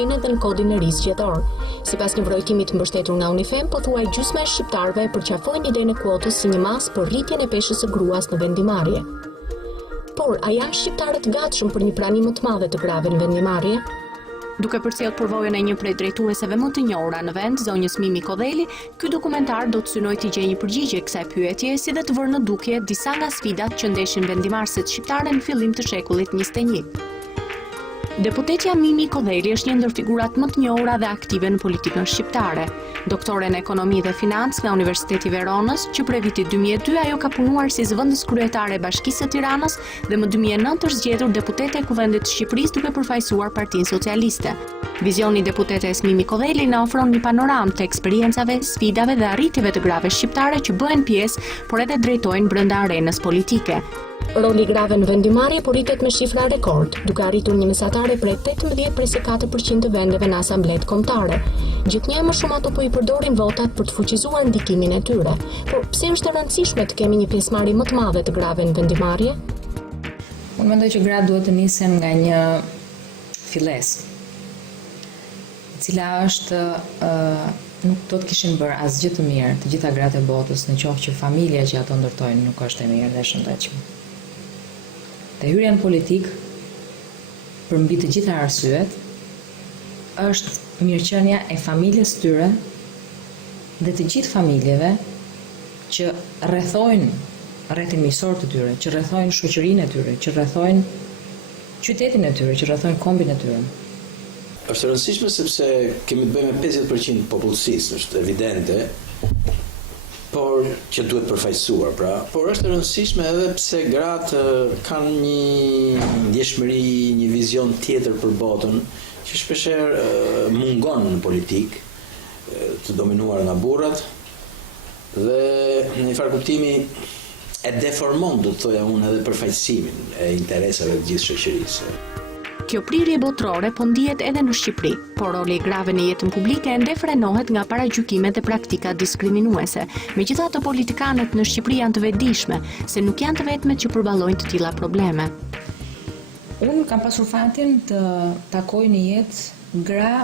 Dhe në kodin e ri zgjedhor. Sipas një vrojtimi të mbështetur nga Unifem, pothuaj gjysma e shqiptarëve përqafojnë idenë e kuotës si një masë për rritjen e peshës së gruas në vendimarrje. Por a janë shqiptarët gatshëm për një prani më të madhe të grave në vendimarrje? Duke përcjellë përvojën e një prej drejtueseve më të njohura në vend, zonjës Mimi Kodheli, ky dokumentar do të synojë të gjejë një përgjigje kësaj pyetje, si dhe të vërë në dukje disa nga sfidat që ndeshin vendimarrësit shqiptare në fillim të shekullit 21. Deputetja Mimi Kodheli është një ndër figurat më të njohura dhe aktive në politikën shqiptare. Doktore në ekonomi dhe financë nga Universiteti Veronës, që prej vitit 2002 ajo ka punuar si zëvendës kryetare e Bashkisë së Tiranës dhe më 2009 është zgjedhur deputete e Kuvendit të Shqipërisë duke përfaqësuar Partinë Socialiste. Vizioni i deputetes Mimi Kodheli na ofron një panoramë të eksperiencave, sfidave dhe arritjeve të grave shqiptare që bëhen pjesë, por edhe drejtojnë brenda arenës politike. Roli grave në vendimarrje po rritet me shifra rekord, duke arritur një mesatare prej 18.4% të vendeve në asamblet kombëtare. Gjithnjë më shumë ato po i përdorin votat për të fuqizuar ndikimin e tyre. Por pse është e rëndësishme të kemi një pjesëmarrje më të madhe të grave në vendimarrje? Unë mendoj që gratë duhet të nisen nga një fillesë, e cila është nuk do të kishin bërë asgjë të mirë të gjitha gratë e botës, në qoftë që familja që ato ndërtojnë nuk është e mirë dhe e shëndetshme. Dhe hyrja në politik, për mbi të gjitha arsyet, është mirëqenia e familjes tyre dhe të gjithë familjeve që rrethojnë rrethin miqësor të tyre, që rrethojnë shoqërinë e tyre, që rrethojnë qytetin e tyre, që rrethojnë kombin e tyre. Është e rëndësishme sepse kemi të bëjmë me 50% popullsisë, është evidente, por që duhet përfaqësuar, pra. Por është e rëndësishme edhe pse gratë kanë një ndjeshmëri, një vizion tjetër për botën, që shpeshherë mungon në politikë, të dominuar nga burrat, dhe në një farë kuptimi e deformon, do të thoja unë, edhe përfaqësimin e interesave të gjithë shoqërisë. Kjo prirje botërore po ndihet edhe në Shqipëri, por roli grave në jetën publike ende frenohet nga paragjykimet dhe praktikat diskriminuese. Megjithatë, politikanët në Shqipëri janë të vetëdijshme se nuk janë të vetmet që përballojnë të tilla probleme. Unë kam pasur fatin të takoj në jetë gra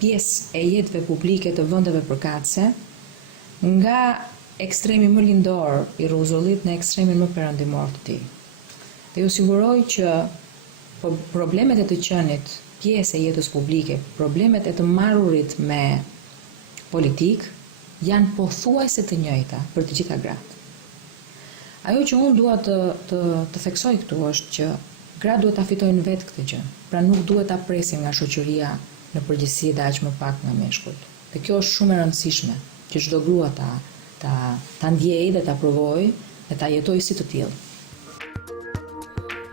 pjesë e jetëve publike të vendeve përkatëse, nga ekstremi më lindor i rruzullit në ekstremin më perëndimor të tij. Dhe ju siguroj që problemet e të qenit pjesë e jetës publike, problemet e të marrurit me politik, janë pothuajse të njëjta për të gjitha gratë. Ajo që unë dua të theksoj këtu është që gratë duhet ta fitojnë vetë këtë gjë. Pra nuk duhet ta presim nga shoqëria në përgjithësi dhe aq më pak nga meshkujt. Dhe kjo është shumë e rëndësishme që çdo grua ta ndjejë dhe ta provojë dhe ta jetojë si të tillë.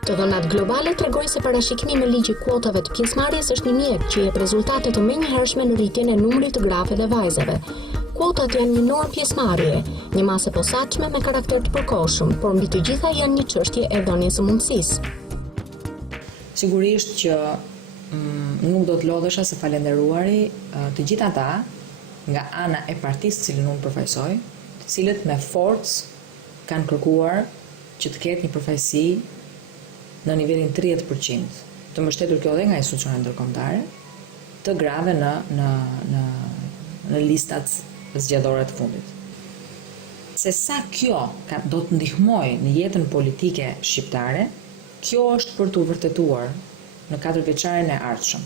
Të dhënat globale tregojnë se parashikimi me ligj i kuotave të pjesëmarrjes është një mjet që jep rezultate të menjëhershme në rritjen e numrit të grave dhe vajzave. Kuotat janë një normë pjesëmarrje, një masë e posaçme me karakter të përkohshëm, por mbi të gjitha janë një çështje e dhënies së mundësisë. Sigurisht që nuk do të lodhesha se falenderuari të gjithë ata nga ana e partisë cilën unë përfaqësoj, të cilët me forcë kanë kërkuar që të ketë një përfaqësi në nivelin 30%, të mbështetur kjo dhe nga institucionet ndërkombëtare, të grave në listat zgjedhore të fundit. Se sa kjo do të ndihmojë në jetën politike shqiptare, kjo është për të vërtetuar në 4 vjeçaren e ardhshëm.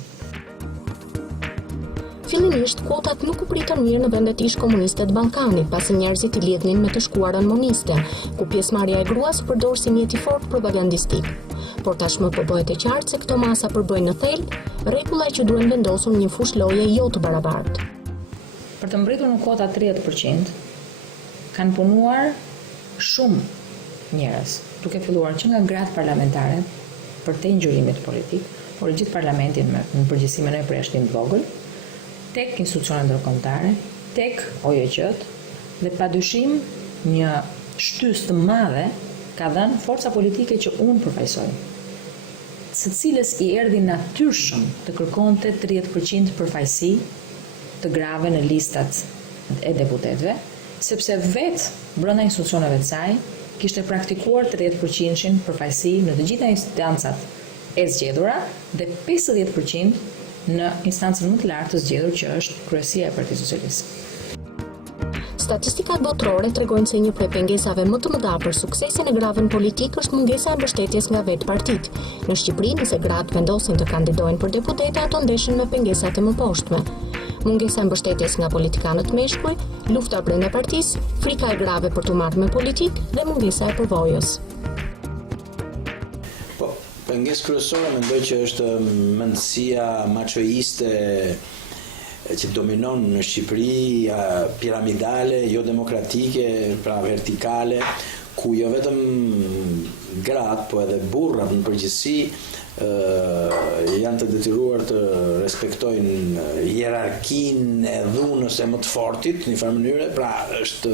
Fillimisht, kuotat nuk u pritën mirë në vendet ish komuniste të Ballkanit, pasi njerëzit i lidhnin me të shkuarën moniste, ku pjesëmarrja e gruas u përdor si mjet i fortë propagandistik. Por tashmë po bëhet e qartë se këto masa përbëjnë në thelb rregulla që duhen vendosur një fushë loje jo të barabartë. Për të mbritur në kuota 30%, kanë punuar shumë njerëz, duke filluar që nga gratë parlamentare për te ngjyrimit politik, por gjithë parlamentin në përgjithësi me një përjashtim të vogël, tek institucionet ndërkombëtare, tek OJQ-t dhe padyshim një shtysë të madhe ka dhënë forca politike që unë përfaqësoj, së cilës i erdhi natyrshëm të kërkonte 30% përfaqësi të grave në listat e deputetëve, sepse vetë brenda institucioneve të saj kishte praktikuar 30% përfaqësi në të gjitha instancat e zgjedhura dhe 50% në instancën më të lartë të zgjedhur që është kryesia e Partisë Socialiste. Statistikat botërore tregojnë se një prej pengesave më të mëdha për suksesin e gravën politik është mungesa e mbështetjes nga vetë partitë. Në Shqipëri, nëse gratë vendosin të kandidojnë për deputete, ato ndeshin me pengesat e mëposhtme. Mungesa e mbështetjes nga politikanët meshkuj, lufta brenda partisë, frika e grave për të marrë me politikë dhe mungesa e përvojës. Po, pengesë kryesore mendoj që është mendësia machoiste që dominon në Shqipëri, piramidale, jo demokratike, pra vertikale, ku jo vetëm gratë, po edhe burrat në përgjithësi janë të detyruar të respektojnë hierarkinë e dhunës e më të fortit në një farë mënyrë, pra është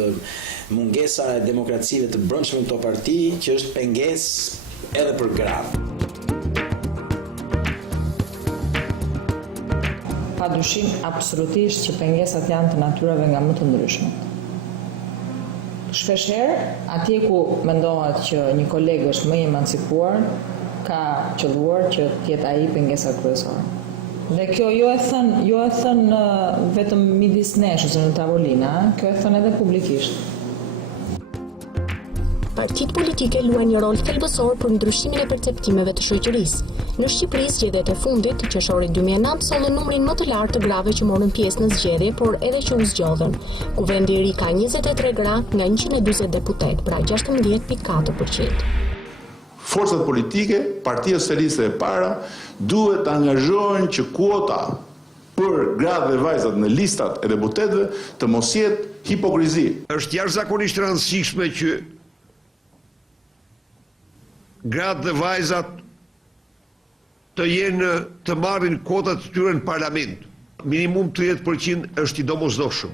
mungesa e demokracive të brendshme në këto parti që është pengesë edhe për gratë. Pa dyshim absolutisht që pengesat janë të natyrave nga më të ndryshmet. Shpeshherë, atje ku mendohet që një koleg është më i emancipuar, ka qëlluar që të jetë ai pengesa kryesore. Dhe kjo jo e thën vetëm midis nesh ose në tavolina, kjo e thën edhe publikisht. Partitë politike luajnë një rol thelbësor për ndryshimin e perceptimeve të shoqërisë. Në Shqipëri, zgjedhjet e fundit të qershorit 2009 solën numrin më të lartë të grave që morën pjesë në zgjedhje, por edhe që u zgjodhen. Kuvendi i ri ka 23 gra nga 140 deputet, pra 16.4%. Forcat politike, Partia Socialiste e para, duhet të angazhohen që kuota për gratë dhe vajzat në listat e deputetëve të mos jetë hipokrizi. Është jashtëzakonisht e rëndësishme që gratë dhe vajzat të marrin kotat të tyre në parlament. Minimum 30% është i domosdoshëm.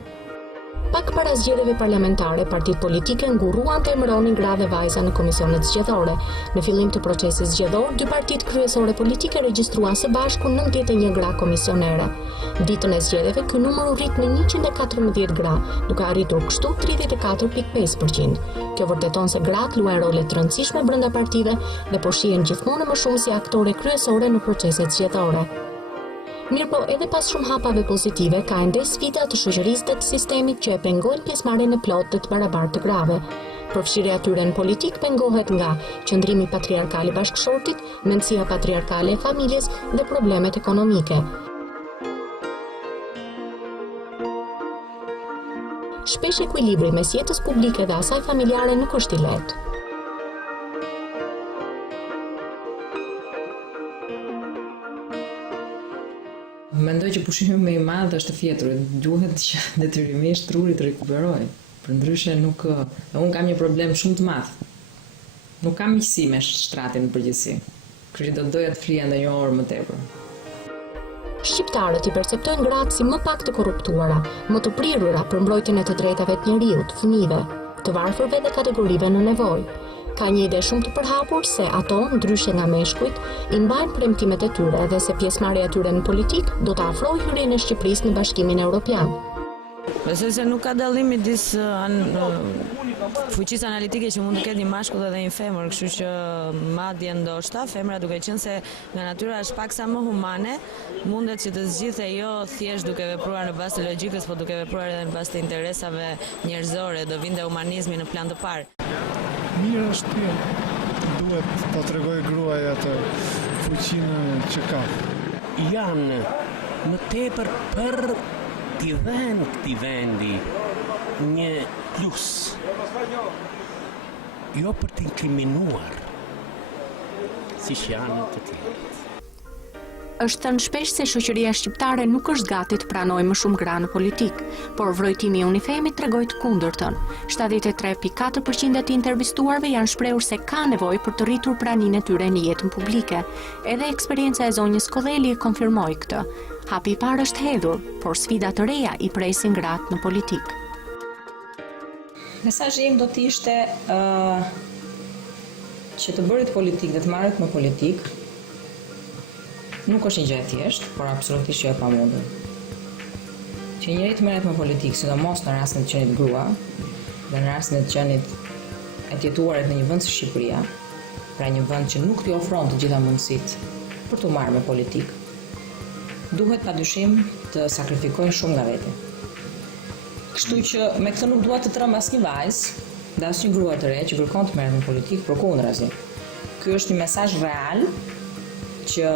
Pak para zgjedhjeve parlamentare, partitë politike ngurruan të emëronin gra dhe vajza në komisionet zgjedhore. Në fillim të procesit zgjedhor, dy partitë kryesore politike regjistruan së bashku 91 gra komisionere. Ditën e zgjedhjeve, ky numër u rrit në 114 gra, duke arritur kështu 34.5%. Kjo vërteton se gratë luajnë role të rëndësishme brenda partive dhe po shihen gjithmonë më shumë si aktore kryesore në proceset zgjedhore. Mirëpo, edhe pas shumë hapave pozitive, ka ende sfida të shoqërisë dhe të sistemit që e pengojnë pjesëmarrjen e plotë dhe të barabartë të grave. Përfshirja e tyre në politik pengohet nga qëndrimi patriarkal i bashkëshortit, mendësia patriarkale e familjes dhe problemet ekonomike. Shpesh ekuilibri mes jetës publike dhe asaj familjare nuk është i lehtë. Mendoj që pushimi më i madh është fjeturi. Duhet që detyrimisht truri të rikuperojë. Përndryshe nuk, unë kam një problem shumë të madh. Nuk kam miqësi me shtratin në përgjithësi. Kështu do doja të flija ndonjë orë më tepër. Shqiptarët i perceptojnë gratë si më pak të korruptuara, më të prirura për mbrojtjen e të drejtave të njerëzit, fëmijëve, të varfërve dhe kategorive në nevojë. Ka një ide shumë të përhapur se ato, ndryshe nga meshkujt, i mbajnë premtimet e tyre dhe se pjesëmarrja e tyre në politik do të afrojë hyrjen e Shqipërisë në Bashkimin Evropian. Besoj se nuk ka dallim midis fuqisë analitike që mund të ketë një mashkull dhe një femër, kështu që madje ndoshta femra duke qenë se nga natyra është paksa më humane, mundet që të zgjidhte jo thjesht duke vepruar në bazë të logjikës, por duke vepruar edhe në bazë të interesave njerëzore, do vinte humanizmi në plan të parë. Mirë është kjo, duhet të tregoj gruaja atë fuqinë që ka. Janë më tepër për t'i dhenë këtij vendi një plus, jo për t'i inkriminuar, si që janë të tjerët. Është thënë shpesh se shoqëria shqiptare nuk është gati të pranojë më shumë gra në politik, por vrojtimi i Unifemit tregoi të kundërtën. 73.4% e të intervistuarve janë shprehur se ka nevojë për të rritur praninë e tyre në jetën publike. Edhe eksperjenca e zonjës Kodheli e konfirmoi këtë. Hapi i parë është hedhur, por sfida të reja i presin gratë në politik. Mesazhi im do të ishte që të bërit politik dhe të marrit me politik nuk është një gjë e thjeshtë, por absolutisht jo e pamundur. Që njëri të merret me politikë, sidomos në rastin e të qenit grua, dhe në rastin e të qenit e të jetuarit në një vend si Shqipëria, pra një vend që nuk t'i ofron të gjitha mundësitë për të marrë me politikë, duhet padyshim të sakrifikojnë shumë nga vete. Kështu që me këtë nuk dua të trëm asnjë vajzë dhe asnjë grua të re që kërkon të merret në politikë, përkundrazi. Ky është një mesazh real që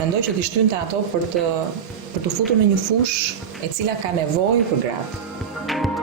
mendoj që t'i shtynte ato për të futur në një fushë e cila ka nevojë për gratë.